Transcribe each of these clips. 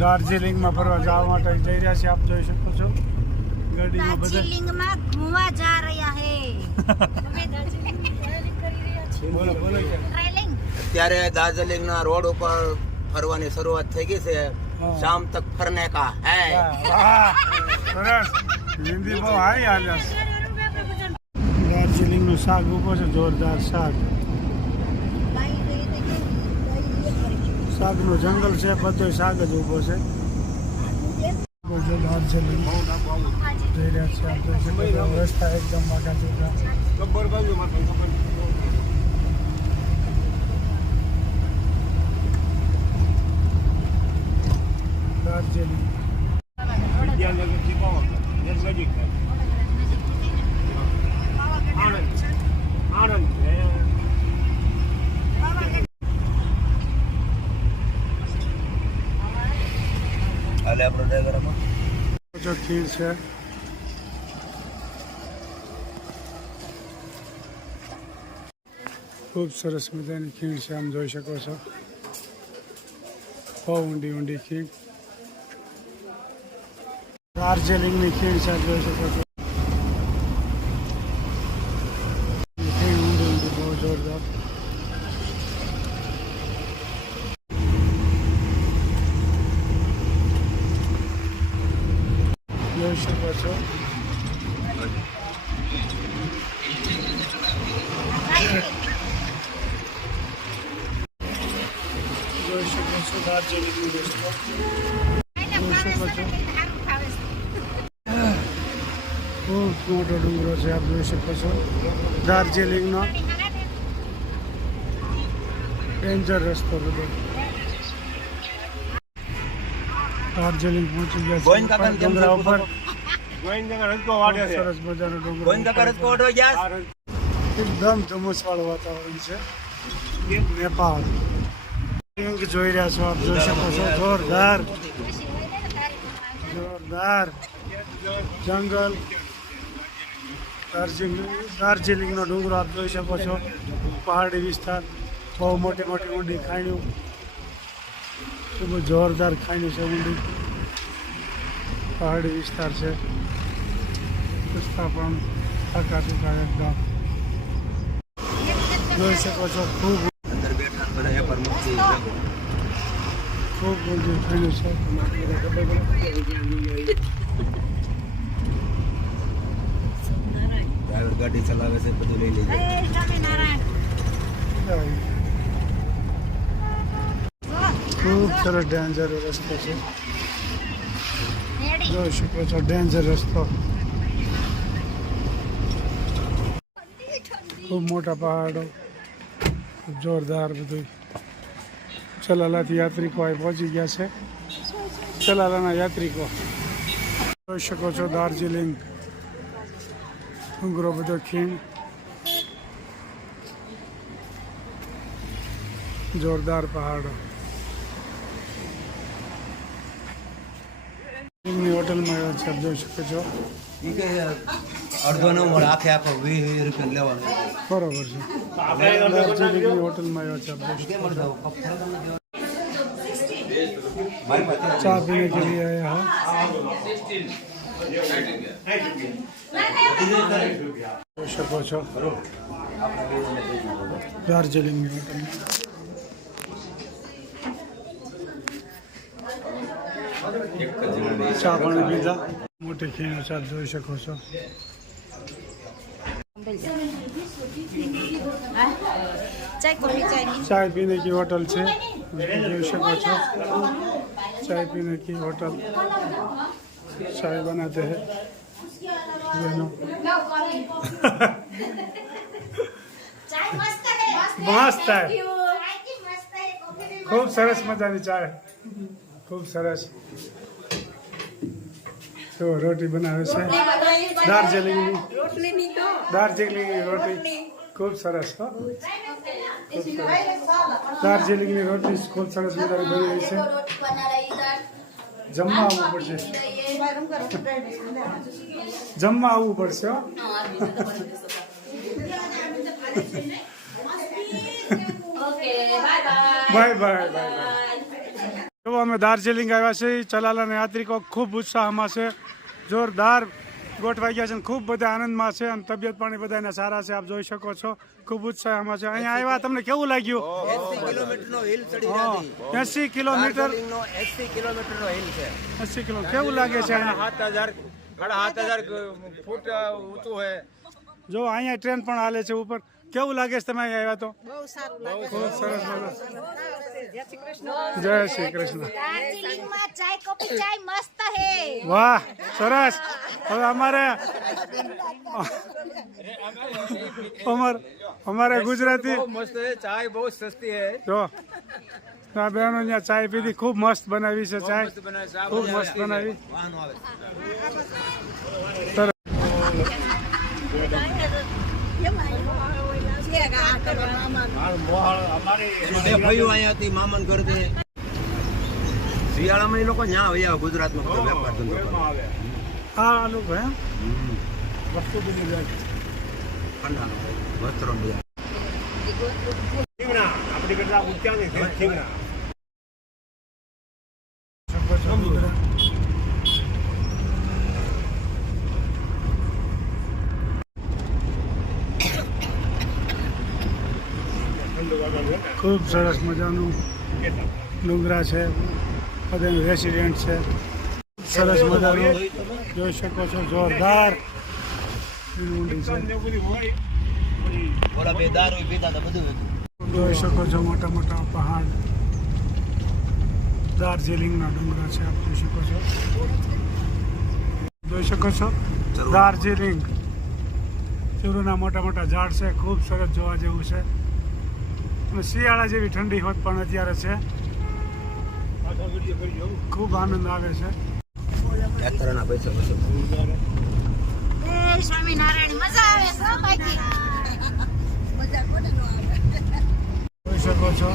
દાર્જિલિંગમાં ફરવા જવા માટે જઈ રહ્યા છીએ. આપ જોઈ શકો છો ગાડીમાં બધા દાર્જિલિંગમાં ઘૂમવા જા રહ્યા હે. બોલો બોલો ટ્રેલિંગ અત્યારે દાર્જિલિંગના રોડ ઉપર ફરવાની શરૂઆત થઈ ગઈ છે. શામ તક ફરને કા હે. વાહ સરસ હિન્દી બહુ હાઈ હાલ્યા છે. દાર્જિલિંગનું શાક ઉભો છે, જોરદાર શાક. શાકનું જંગલ છે, બધો શાક જ ઉભો છે. દાર્જિલિંગ જઈ રહ્યા છે. આપ જોઈ શકો છો રસ્તા એકદમ વાંકા ચોખા. દાર્જિલિંગ હાલે આપણો ડ્રાઈવરમાં જો ખીર છે. ખૂબ સરસ મજાની ખીર છે, આમ જોઈ શકો છો. બહુ ઊંડી ઊંડી ખીર. દાર્જિલિંગની ખીર છે, જોઈ શકો છો. ખીર ઊંડી ઊંડી બહુ જોરદાર. જોઈ શકો છો. જોઈ શકો છો દાર્જિલિંગનો રસ્તો. જોઈ શકો છો ખૂબ મોટો ડુંગરો છે, આપ જોઈ શકો છો. દાર્જિલિંગનો ડેન્જર રસ્તો બધો. દાર્જિલિંગ પહોંચી ગયા છે ડુંગરા ઉપર. સરસ મજાનો ડુંગરો એકદમ ધુમ્મસ વાળું વાતાવરણ છે. નેપાળ જોઈ રહ્યા છો, આપ જોઈ શકો છો. જોરદાર જોરદાર જંગલ. દાર્જિલિંગનો ડુંગરો આપ જોઈ શકો છો. પહાડી વિસ્તાર, બહુ મોટી મોટી ઊંડી ખાઈનું. ખૂબ જોરદાર ખાઈનું છે, ઊંડી પહાડી વિસ્તાર છે. રસ્તા પણ આકા ટૂંકા એકદમ જોઈ શકો છો. ખૂબ અંદર બેઠા બધા એ પર મુક્તિ ખૂબ ઊંડી ખાઈનું છે. ડ્રાઈવર ગાડી ચલાવે છે, બધું લઈ લેજો. ખૂબ સરસ ડેન્જર રસ્તો છે, જોઈ શકો છો. ડેન્જર રસ્તો, ખૂબ મોટા પહાડો, ખૂબ જોરદાર બધું. ચલાલાથી યાત્રિકો અહીં પહોંચી ગયા છે. ચલાલાના યાત્રિકો જોઈ શકો છો. દાર્જિલિંગ ડુંગરો બધો ખીણ, જોરદાર પહાડો. એમની હોટલમાં આવ્યા છે, આપ જોઈ શકો છો. ઈ કે અડધો ન મળે, આખે આખો 20 રૂપિયા લેવાનું. બરોબર છે. દાર્જિલિંગની હોટલમાં આવ્યા છે, આપ જોઈ શકો છો. चाय पीने के लिए आया है. જોઈ શકો છો દાર્જિલિંગની હોટલ. ચા પાણી પીધા. મોટી ખીણ ચા જોઈ શકો છો. चाय पीने की होटल છે, જોઈ શકો છો. चाय पीने की होटल, चाय बनाते हैं बहनों. મસ્ત ચાય, ખૂબ સરસ મજાની ચાય, ખૂબ સરસ. જો રોટી બનાવે છે દાર્જિલિંગની રોટી, ખૂબ સરસ. હો દાર્જિલિંગની રોટી ખૂબ સરસ મજાની બની રહી છે. જમવા આવવું પડશે, જમવા આવવું પડશે. હો બાય બાય બાય બાય. તો અમે દાર્જિલિંગ આવ્યા છીએ. ચલાલાના યાત્રિકો ખૂબ ઉત્સાહમાં છે, જોરદાર ગોઠવાઈ ગયા છે અને ખૂબ બધા આનંદમાં છે અને તબિયત પાણી બધાને સારા છે. આપ જોઈ શકો છો ખૂબ ઉત્સાહમાં છે. અહીંયા આવ્યા તમને કેવું લાગ્યું? 80 કિલોમીટરનો હિલ ચડી રહ્યા છે. 80 કિલોમીટર, દાર્જિલિંગનો 80 કિલોમીટરનો હિલ છે. 80 કિલો કેવું લાગે છે અહીંયા? 7,000 ફૂટ ઊંચું છે. જો અહીંયા ટ્રેન પણ હાલે છે ઉપર. કેવું લાગે છે તમે અહીંયા આવ્યા તો? બહુ સારું લાગે ખૂબ સરસ મજા. જય શ્રી કૃષ્ણ. દાર્જિલિંગમાં ચાય કોફી ચાય મસ્ત હે. વાહ સરસ. હવે અમારે ગુજરાતી બહુ મસ્ત છે, ચાય બહુ સસ્તી છે. જો આ બહેનો અહીંયા ચાય પીધી, ખૂબ મસ્ત બનાવી છે ચાય, મસ્ત બનાવે છે. ખૂબ મસ્ત બનાવી. વાહનો આવે સરસ. એનું બે ભાઈઓ અહીંયાથી મામન ઘરથી શિયાળામાં એ લોકો ન્યા આવ્યા ગુજરાતમાં બધો વેપાર ધંધો કરે. હા લોકો હે વસ્તુ બધી જાય. ઠંડાનો વસ્ત્રો બધા. આપણી કરતા ઊંચા નથી થીવડા. ખૂબ સરસ મજાનું ડુંગરા છે, બધાનું રેસિડેન્ટ છે. સરસ મજાનું જોઈ શકો છો, જોરદાર ઊંડી છે. ઓલા બે દારૂ પીતા હતા બધું હતું. જોઈ શકો છો મોટા મોટા પહાડ, દાર્જિલિંગના ડુંગરા છે. આપ જોઈ શકો છો, જોઈ શકો છો દાર્જિલિંગ. ચૂરુના મોટા મોટા ઝાડ છે, ખૂબ સરસ જોવા જેવું છે. અને શિયાળા જેવી ઠંડી હોત પણ અત્યારે છે, ખૂબ આનંદ આવે છે. યાત્રાના પૈસા બસો. એ સ્વામિનારાયણ મજા આવે છે બાકી મજા કોને નો આવે. જોઈ શકો છો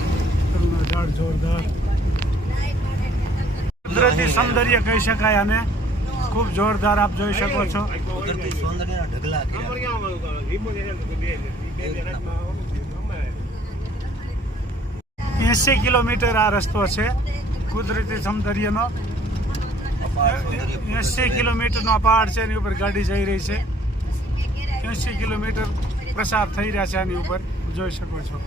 ચૂરુના ઝાડ જોરદાર. કુદરતી સૌંદર્ય કહી શકાય આને, ખૂબ જોરદાર. આપ જોઈ શકો છો કુદરતી સૌંદર્યના ઢગલા કર્યા. 80 કિલોમીટર આ રસ્તો છે કુદરતી સૌંદર્યનો. અપાર સૌંદર્ય. 80 કિલોમીટરનો પહાડ છે, એની ઉપર ગાડી જઈ રહી છે. 80 કિલોમીટર પ્રસાર થઈ રહ્યા છે આની ઉપર, જોઈ શકો છો.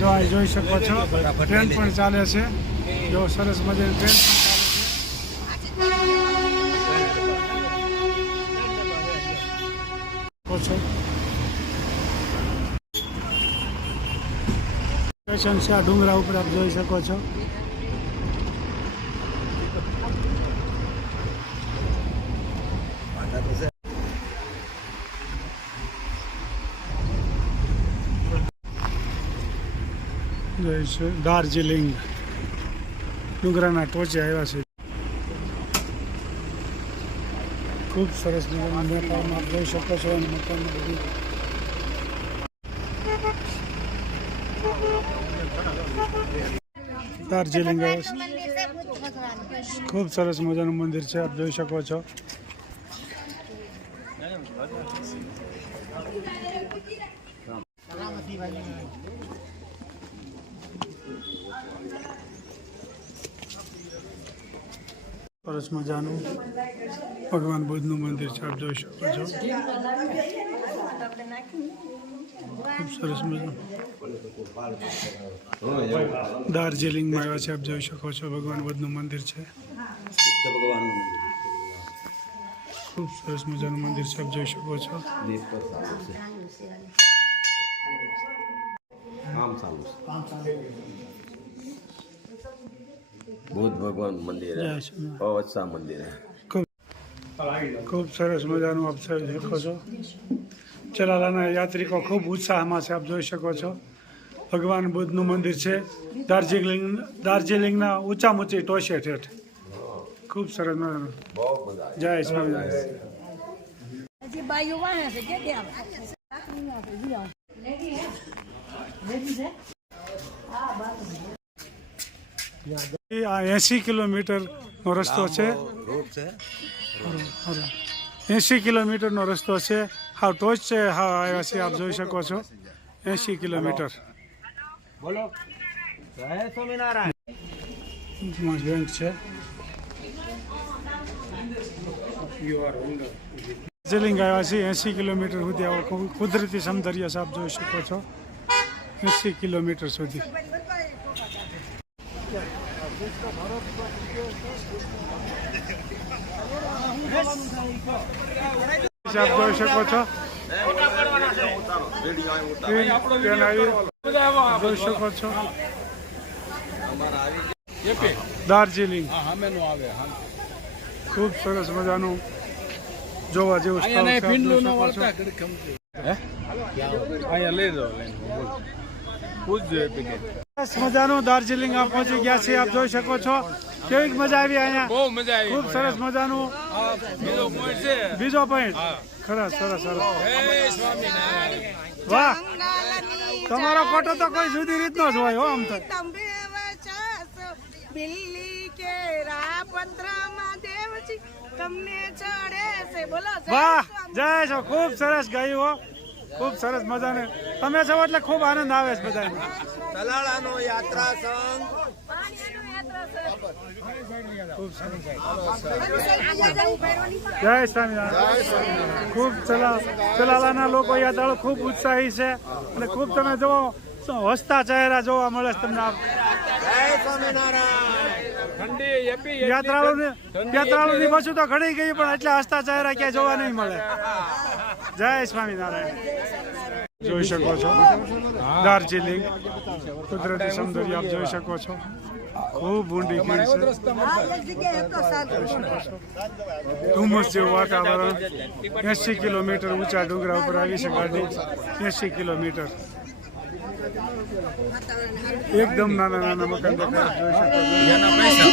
જો આ જોઈ શકો છો ટ્રેન પણ ચાલે છે. જો સરસ મજાની ટ્રેન પણ ચાલે છે. સ્ટેશન છે આ ડુંગરા ઉપર, આપ જોઈ શકો છો. જોઈ છે દાર્જિલિંગ ડુંગરાના ટોચે આવ્યા છે. ખૂબ સરસ મજાનું મકાન આપ જોઈ શકો છો. અને મકાનમાં બધું દાર્જિલિંગ આવ્યા છે. મંદિર છે બુદ્ધ ભગવાન. ખૂબ સરસ મજાનું મંદિર છે, આપ જોઈ શકો છો. સરસ મજાનું ભગવાન બુદ્ધનું મંદિર છે, આપ જોઈ શકો છો. ખૂબ સરસ મજાનું દાર્જિલિંગમાં આવ્યા છે, આપ જોઈ શકો છો. ભગવાન બુદ્ધનું મંદિર છે, બુદ્ધ ભગવાનનું ખૂબ સરસ મજાનું મંદિર છે, આપ જોઈ શકો છો. દેશ પર સારું છે. આમ સારું છે. બુદ્ધ ભગવાન મંદિર જય है શ્રી बहुत अच्छा मंदिर है. ખૂબ સરસ મજાનું આપ જોઈ શકો છો. ચલાલાના યાત્રિકો ખૂબ ઉત્સાહમાં છે, આપ જોઈ શકો છો. ભગવાન બુદ્ધનું મંદિર છે દાર્જિલિંગના ઊંચામાં ઊંચી ટોચે ઠેઠ. ખૂબ સરસ મજાનું. बहुत मजा आया. જય સ્વામિનારાયણ. હજી બાયુ વાહે છે કે ત્યાં આ 80 કિલોમીટરનો રસ્તો છે. रूट से 80 કિલોમીટરનો રસ્તો છે. હાવ ટોચ છે, હાવ આવ્યા છે, આપ જોઈ શકો છો. 80 કિલોમીટર. બોલો જય સ્વામિનારાયણ. બેંક છે. દાર્જિલિંગ આવ્યા છીએ 80 કિલોમીટર સુધી. આવો કુદરતી સૌંદર્ય આપ જોઈ શકો છો. 80 કિલોમીટર સુધી. આપ જોઈ શકો છો. જોઈ શકો છો દાર્જિલિંગ ખૂબ સરસ મજાનું જોવા જેવું સ્થળ છે. આપ જોઈ શકો છો. સરસ મજાનું દાર્જિલિંગ આપ પહોંચી ગયા છે. આપ જોઈ શકો છો કેવી મજા આવી અહીંયા. બહુ મજા આવી. ખૂબ સરસ મજાનું બીજો પોઈન્ટ છે. બીજો પોઈન્ટ. સરસ સરસ સરસ. જય સ્વામિનારાયણ. વાહ, તમારો ફોટો તો કોઈ જુદી રીતનો જ હોય હો. આમ તો બિલ્લી કે રાપત્રમાં દેવજી તમને ચડે છે. બોલો વાહ, જય છો. ખૂબ સરસ ગાયું હો. ખૂબ સરસ મજાને તમે છો એટલે ખૂબ આનંદ આવે છે બધાને. તલાળાનો યાત્રા સંઘ ખૂબ સરસ. જય સ્વામિનારાયણ. ખૂબ ચલાલાના લોકો યાત્રાળુ ખૂબ ઉત્સાહી છે અને ખૂબ તમે જોવો હસતા ચહેરા જોવા મળે છે તમને. જય સ્વામિનારાયણ. યાત્રાળુની પાછું તો ઘણી ગઈ પણ એટલા હસતા ચહેરા ક્યાંય જોવા નહીં મળે. જય સ્વામિનારાયણ. જોઈ શકો છો દાર્જિલિંગ કુદરતી સૌંદર્ય આપ જોઈ શકો છો. ખૂબ ઊંડી ખીણ છે. ધુમ્મસ જેવું વાતાવરણ. 80 કિલોમીટર ઊંચા ડુંગરા ઉપર આવી છે ગાડી. 80 કિલોમીટર. એકદમ નાના નાના મકાન દેખાય જોઈ શકો છો.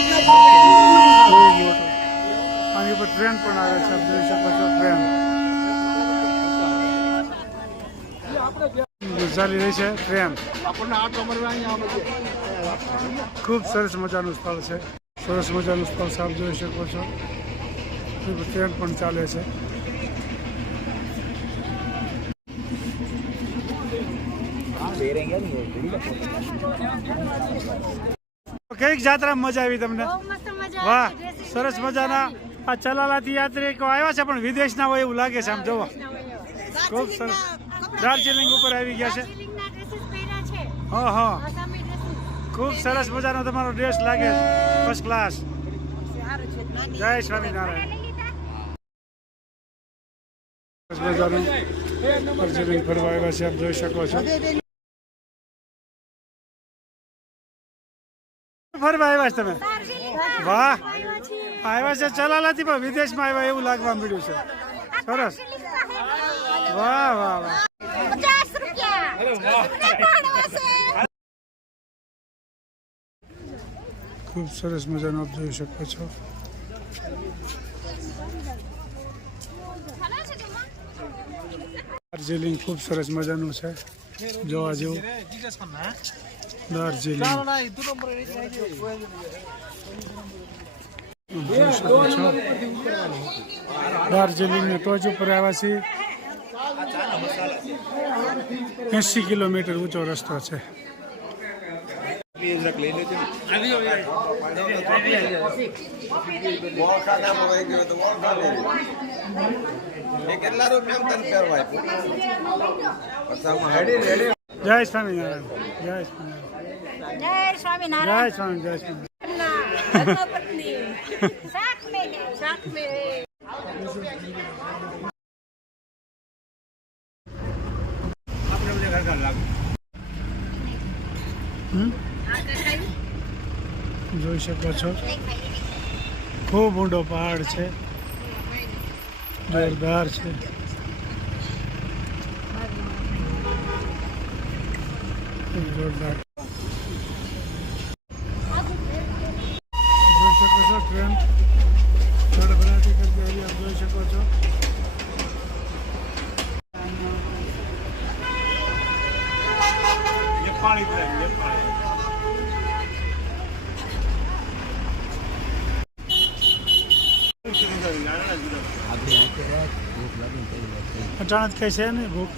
ખૂબ મોટો. આની ઉપર ટ્રેન પણ આવે છે. આપ જોઈ શકો છો ટ્રેન ચાલી રહી છે. ટ્રેન ખૂબ સરસ મજાનું સ્થળ છે. સરસ મજાનું સ્થળ છે. આપ જોઈ શકો છો ટ્રેન પણ ચાલે છે. કઈક જાત્રામાં મજા આવી તમને? વાહ, સરસ મજાના આ ચલાલાથી યાત્રિકો આવ્યા છે પણ વિદેશના હોય એવું લાગે છે. આમ જોવો ખૂબ સરસ. દાર્જિલિંગ ઉપર આવી ગયા છે. હા હા, ખૂબ સરસ મજાનો તમારો ડ્રેસ લાગે. First class. જય સ્વામિનારાયણ. સરસ મજાનું દાર્જિલિંગ ફરવા આવ્યા છે. આપ જોઈ શકો છો. ફરવા આવ્યા છે તમે? વાહ, આવ્યા છે ચલાલાથી પણ વિદેશમાં આવ્યા એવું લાગવા મળ્યું છે. સરસ. વાહ વાહ વાહ. ખૂબ સરસ મજાનું આપ જોઈ શકો છો. દાર્જિલિંગ ખૂબ સરસ મજાનું છે જોવા જેવું. દાર્જિલિંગ જોઈ શકો છો. દાર્જિલિંગની ટોચ ઉપર આવ્યા છીએ. 80 કિલોમીટર ઊંચો રસ્તો છે. કેટલા રૂપિયા તને ફેરવાય? જય સ્વામિનારાયણ. જય સ્વામિનારાયણ. જય સ્વામિનારાયણ. જય સ્વામિનારાયણ. જોઈ શકો છો ખૂબ ઊંડો પહાડ છે. જોરદાર છે. જોરદાર. જોઈ શકો છો ટ્રેન ધડધડાટી કરતી આવી. આપ જોઈ શકો છો. અચાનક કઈ છે ને ભૂખ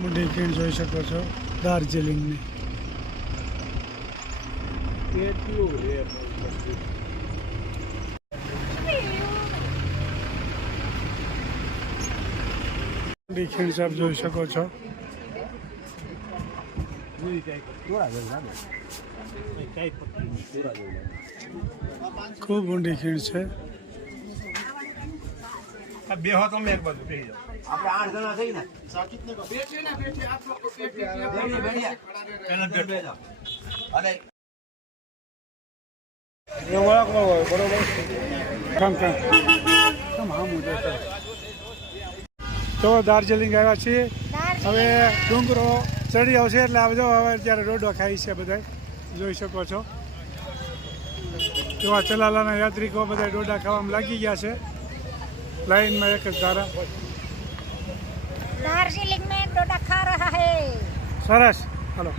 મંડી ઊંડી ખીણ જોઈ શકો છો દાર્જિલિંગની. ઊંડી ખીણ સાહેબ જોઈ શકો છો. ખૂબ ઊંડી ખીણ છે. બેહો તમે એક બાજુ બેહી જાઓ. આપણે 8 જણા થઈ ને અને તો દાર્જિલિંગ આવ્યા છીએ. હવે ડુંગરો ચડી આવશે એટલે આવજો. હવે અત્યારે ડોડો ખાઈ છે બધા જોઈ શકો છો. એવા ચલાલાના યાત્રિકો બધા ડોડા ખાવામાં લાગી ગયા છે લાઈનમાં એક જ ધારા. दार्जिलिंग में डोडा खा रहा है. સરસ. હાલો.